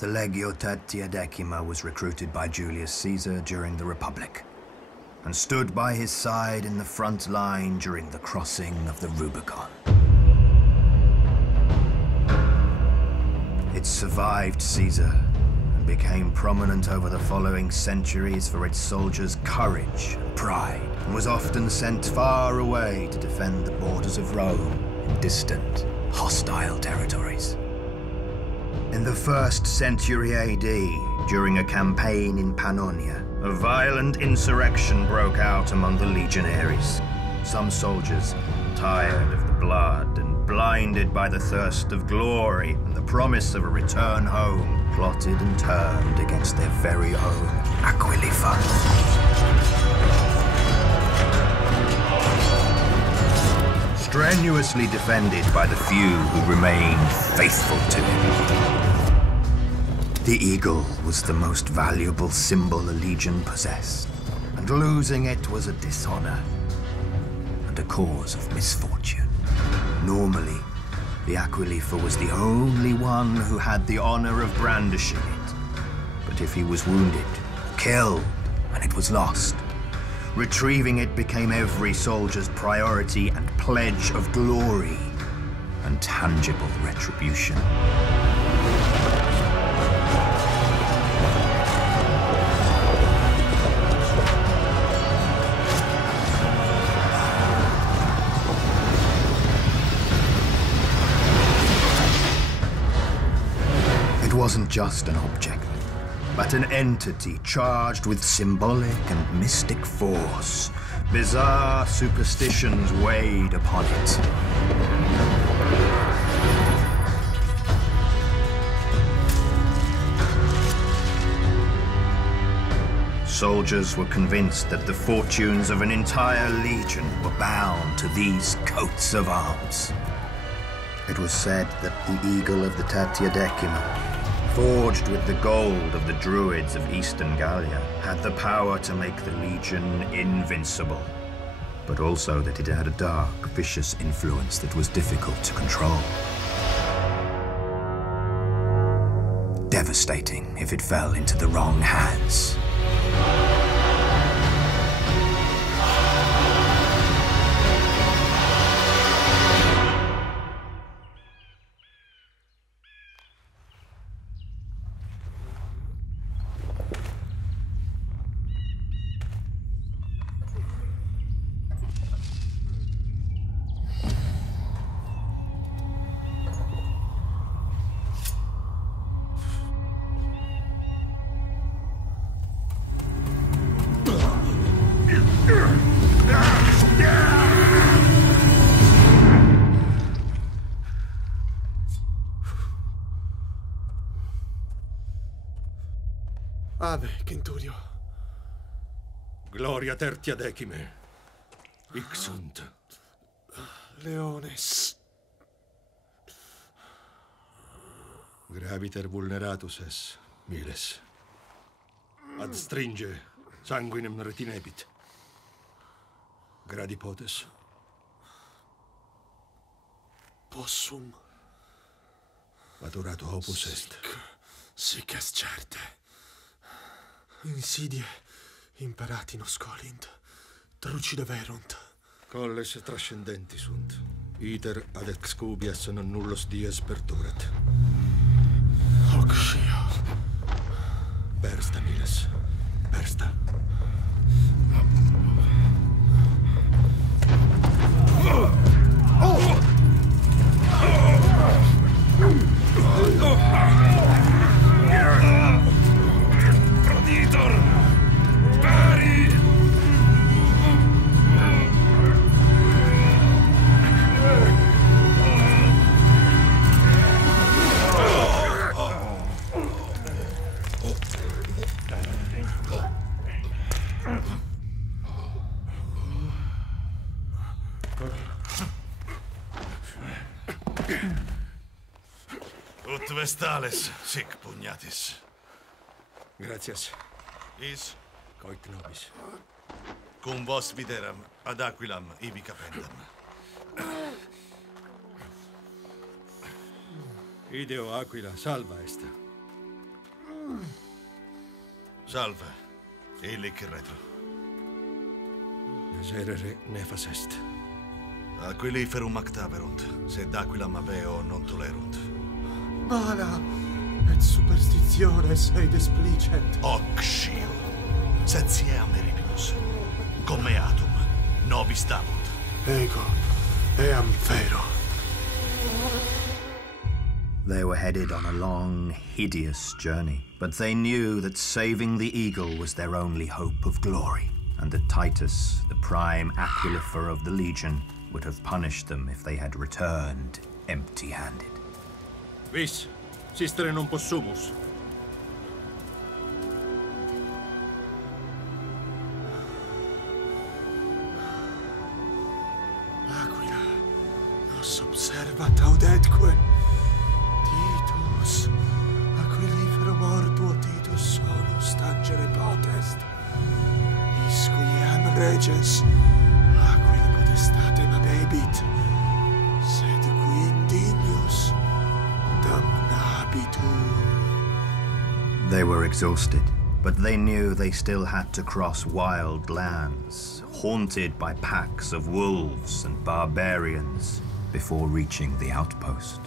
The Legio XIII was recruited by Julius Caesar during the Republic, and stood by his side in the front line during the crossing of the Rubicon. It survived Caesar and became prominent over the following centuries for its soldiers' courage and pride, and was often sent far away to defend the borders of Rome in distant, hostile territories. In the 1st century AD, during a campaign in Pannonia, a violent insurrection broke out among the legionaries. Some soldiers, tired of the blood and blinded by the thirst of glory and the promise of a return home, plotted and turned against their very own Aquilifer. Strenuously defended by the few who remained faithful to him. The eagle was the most valuable symbol a legion possessed, and losing it was a dishonor and a cause of misfortune. Normally, the Aquilifer was the only one who had the honor of brandishing it. But if he was wounded, killed, and it was lost, retrieving it became every soldier's priority and pledge of glory and tangible retribution. It wasn't just an object, but an entity charged with symbolic and mystic force. Bizarre superstitions weighed upon it. Soldiers were convinced that the fortunes of an entire legion were bound to these coats of arms. It was said that the eagle of the XIII, forged with the gold of the druids of Eastern Gallia, had the power to make the legion invincible, but also that it had a dark, vicious influence that was difficult to control. Devastating if it fell into the wrong hands. Ave, Centurio. Gloria tertia decime. Ixunt. Leones. Graviter vulneratus es, miles. Ad stringe, sanguinem retinebit. Gradi potes. Possum. Adorato opus est. Sic est certe. Insidie imperati nos colint, trucida verunt. Colles trascendenti sunt. Iter ad excubias non nullos dies perdurat. Hoc scio. Persta, miles. Persta. Proditor! Peri! Ut vestales, sic pugnatis. Gratias. Is, Coit nobis. cum vos videram ad Aquilam ibi capendam. Ideo Aquila salva est. Salve, illic retro. Miserere nefas est. Aquiliferum actaverunt, sed Aquilam aveo non tolerunt. Mala et superstitiones eid explicent. Hoc scio, sed sie ameribus, commeatum, nobis dabunt. Ego, eam fero. They were headed on a long, hideous journey, but they knew that saving the eagle was their only hope of glory, and that Titus, the prime Aquilifer of the Legion, would have punished them if they had returned empty-handed. Vis, sistere non possumus. Aquila, nos observat audetque. Titus, Aquilifero mortuo Titus solus tangere potest. Isque iam reges, Aquila potestatem abebit, sed qui indignus damnabitur. They were exhausted, but they knew they still had to cross wild lands, haunted by packs of wolves and barbarians, before reaching the outpost.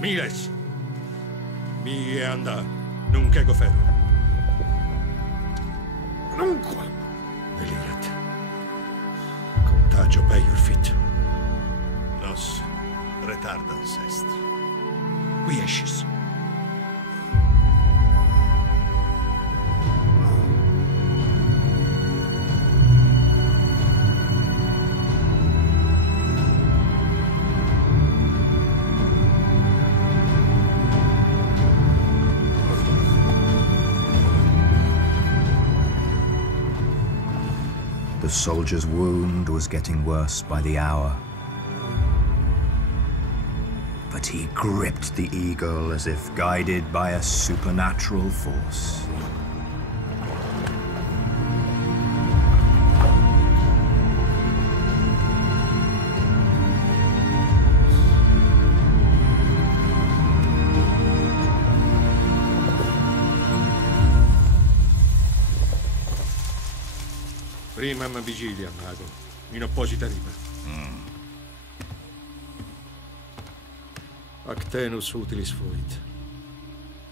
Miles! Mi anda, nunc ego ferro. Nunquam. Delirat. Contagio peior fit. Nos retardans est. Qui escis. The soldier's wound was getting worse by the hour. But he gripped the eagle as if guided by a supernatural force. Primam vigiliam, mago, in opposita riva. Ac tenus utilis fuit,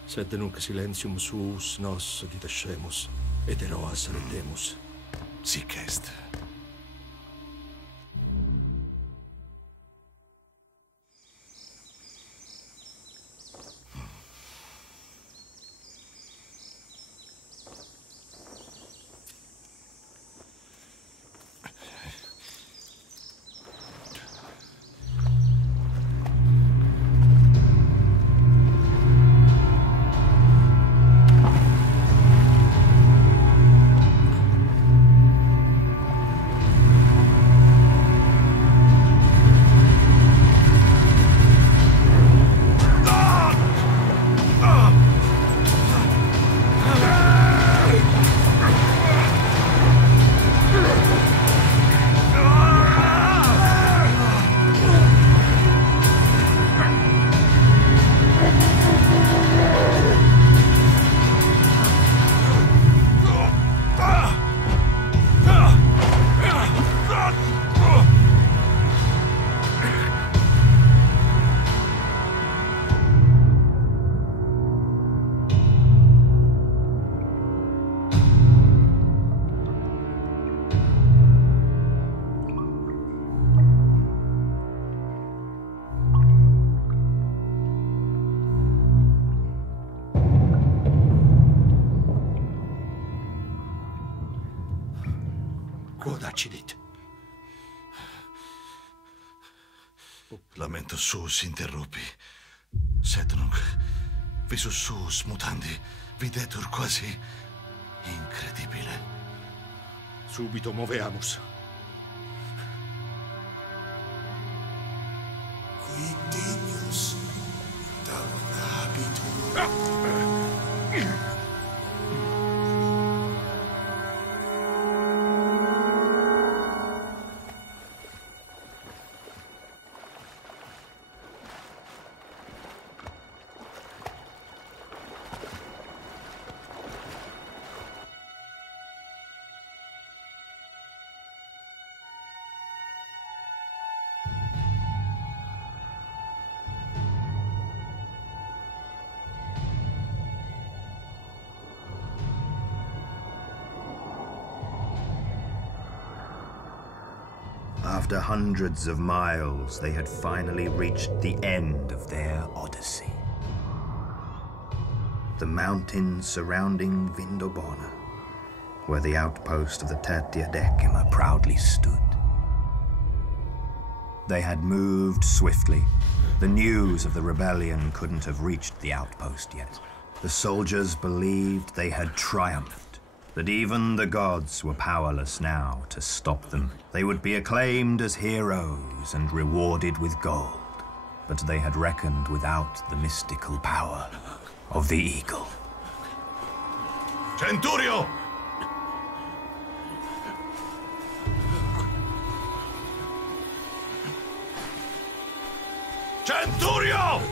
sed nunc silentium suus nos didescemus, et eroas rendemus. Sic est. Quod accidit? Lamento suus interrupi, sed nunc visus suus mutandi videtur quasi incredibile. Subito moveamus. Qui indignus damnabitur. After hundreds of miles, they had finally reached the end of their odyssey. The mountains surrounding Vindobona, where the outpost of the Tertia Decima proudly stood. They had moved swiftly. The news of the rebellion couldn't have reached the outpost yet. The soldiers believed they had triumphed, that even the gods were powerless now to stop them. They would be acclaimed as heroes and rewarded with gold, but they had reckoned without the mystical power of the eagle. Centurio! Centurio!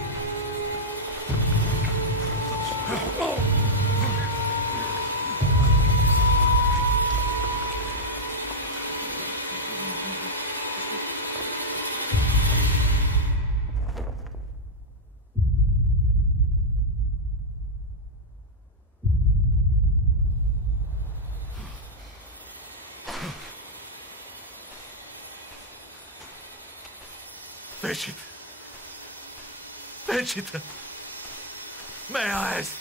Fecit! Fecit! Mea est!